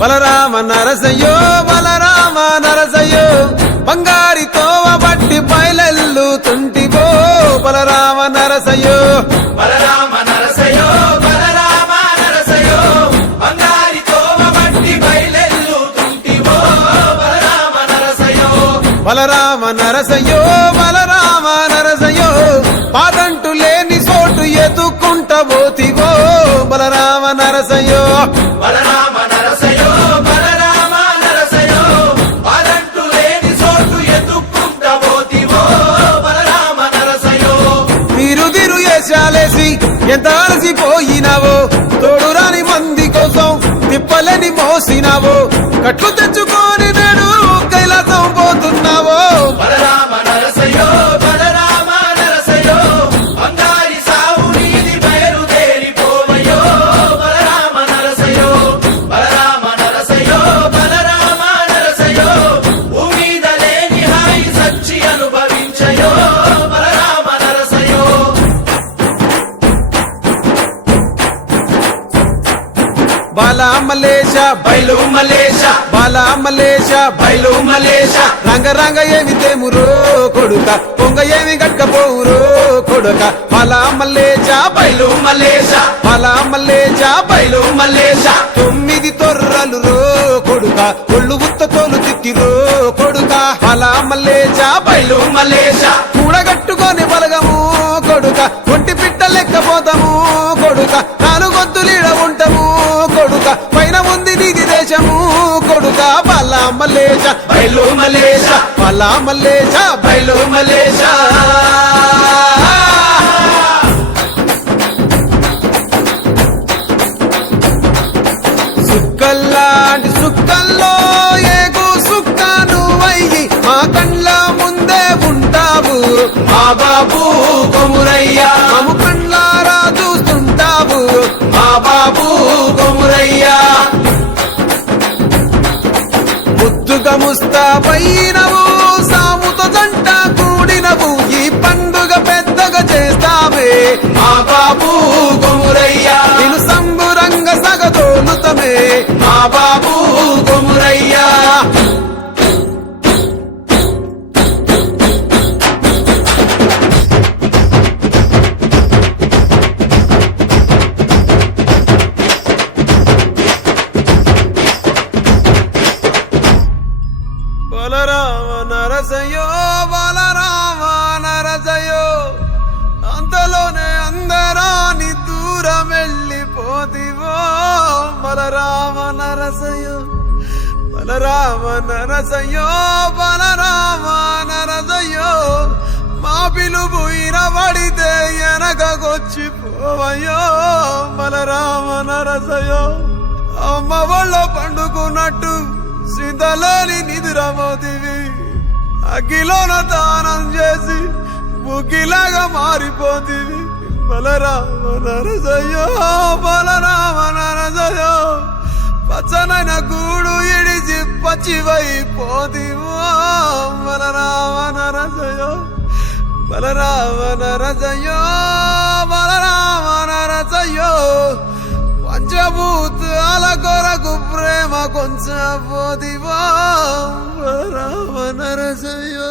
బలరామ నరసయ్యో బలరామ నరసయ్యో బంగారి తోవ బట్టి బయలెల్లుతుంటివో బలరామ నరసయ్యో బలరామ నరసయ్యో బలరామ నరసయ్యో బంగారి తోవ బట్టి బయలెల్లుతుంటివో బలరామ నరసయ్యో బలరామ నరసయ్యో బలరామ నరసయ్యో పాదంటు లేని చోటు ఎదుకుంటబోతివో బలరామ నరసయ్యో బలరామ నరసయ్యో బలరామ నరసయ్యో పాదంటు లేని చోటు ఎదుక్కుంటబోతివో బలరామ నరసయ్యో తిరు వేషాలేసి ఎంత అలసిపోయినావో తోడురాని మంది కోసం తిప్పలని మోసినావో కట్లు తెచ్చుకొని నేడు కైలాసం పోతున్నావో బలరామ నరసయ్యో బలరామ నరసయ్యో బంగారి సావు నీది బయలుదేరిపోవయ్యో బలరామ నరసయ్యో బలరామ నరసయ్యో బలరామ నరసయ్యో భూమిద లేని హాయి సచ్చి అనుభవించయో బలరామ నరసయ్యో బాలా మలేష బయలు మలేష బాలా మలేష బయలు మలేష రంగ రంగ ఏమి తేమురో కొడుక పొంగ ఏమి గట్టపోవురో కొడుక బాలా మలేష బయలు మలేష బాలా మలేష బయలు మలేష 9 తొర్రలు రో కొడుక ఒళ్ళు ఉత్త తోలు తిక్కిరో కొడుక బాలా మలేష బయలు మలేష కూడగట్టుకొని బలగము కొడుక ఒంటి పిట్ట లెక్కపోతాము కొడుక 4 గొంతులీడ ఉంటాము కొడుక పైన ఉంది నీది దేశము కొడుక బాలా మలేష బయలు మలేష బాలా మలేష బయలు మలేష సుక్కల్లాంటి సుక్కల్లో ఏగు సుక్క నువ్వయ్యి మా కండ్ల ముందే ఉంటావు మా బాబు కొమురయ్య మము కండ్లారా చూస్తుంటావు మా బాబు కొమురయ్య ముద్దుగా ముస్తాబైనవు సాముతో జంట కూడినవు ఈ పండుగ పెద్దగా చేస్తావే మా బాబు కొమురయ్య నేను సంబురంగ సగదోలుతమే మా బాబు కొమురయ్య బలరామ నరసయ్యో బలరామ నరసయ్యో అంతలోనే అందరాని దూరం వెళ్ళిపోతివో బలరామ నరసయ్యో బలరామ నరసయ్యో బలరామ నరసయ్యో మా పిలుపు ఇనబడితే వెనకకొచ్చిపోవయ్యో బలరామ నరసయ్యో అమ్మ వాళ్ళ పండుకున్నట్టు సింతలోని నిదురమోతివి అగ్గిలోన దానం చేసి బుగ్గిలాగా మారిపోతివి బలరామ నరసయ్యో బలరామ నరసయ్యో పచ్చనైన గూడు ఇడిచి పచ్చివైపోతివో బలరామ నరసయ్యో బలరామ నరసయ్యో బలరామ నరసయ్యో పంచభూతాల కొరకు ప్రేమ కొంచెం పోదివో బలరామ నరసయ్యో